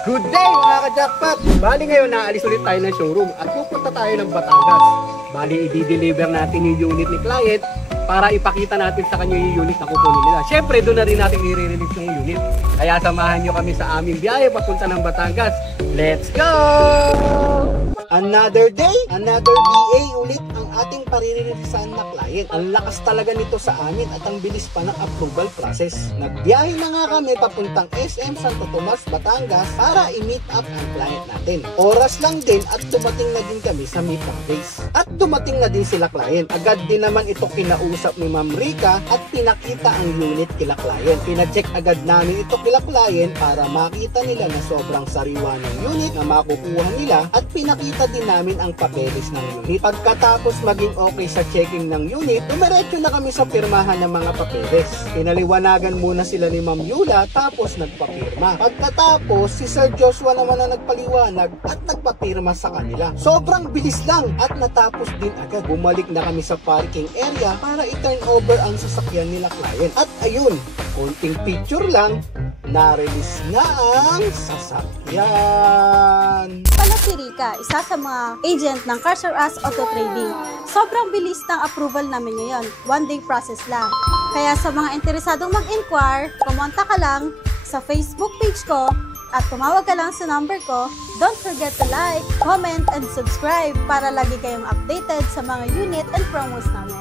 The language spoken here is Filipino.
Good day mga ka-jackpot! Bali ngayon naalis ulit tayo ng showroom at pupunta tayo ng Batangas. Bali i-deliver natin yung unit ni client para ipakita natin sa kanya yung unit na kukunin nila. Syempre doon na rin natin i-release yung unit. Kaya samahan nyo kami sa aming biyahe papunta ng Batangas. Let's go! Another day, another BA ulit ang ating paririlisan na client. Ang lakas talaga nito sa amin at ang bilis pa ng approval process. Nagbiyahe na nga kami papuntang SM Santo Tomas, Batangas para i-meet up ang client natin. Oras lang din at dumating na din kami sa meet-up base. At dumating na din sila client. Agad din naman ito kinausap ni Ma'am Rica at pinakita ang unit kila client. Pina-check agad namin ito kila client para makita nila na sobrang sariwa ng unit na makukuha nila at pinakita din namin ang papeles ng unit. Pagkatapos maging okay sa checking ng unit, dumiretso na kami sa pirmahan ng mga papeles. Pinaliwanagan muna sila ni Ma'am Yula tapos nagpapirma. Pagkatapos, si Sir Joshua naman na nagpaliwanag at nagpapirma sa kanila. Sobrang bilis lang at natapos din agad. Bumalik na kami sa parking area para i-turn over ang sasakyan nila client. At ayun, konting picture lang, na-release na ang sasakyan. Pala si Rica, isa sa mga agent ng Cars R Us Auto Trading. Sobrang bilis ng approval namin ngayon. 1 day process lang. Kaya sa mga interesadong mag-inquire, kumonta ka lang sa Facebook page ko at tumawag ka lang sa number ko. Don't forget to like, comment, and subscribe para lagi kayong updated sa mga unit and promos namin.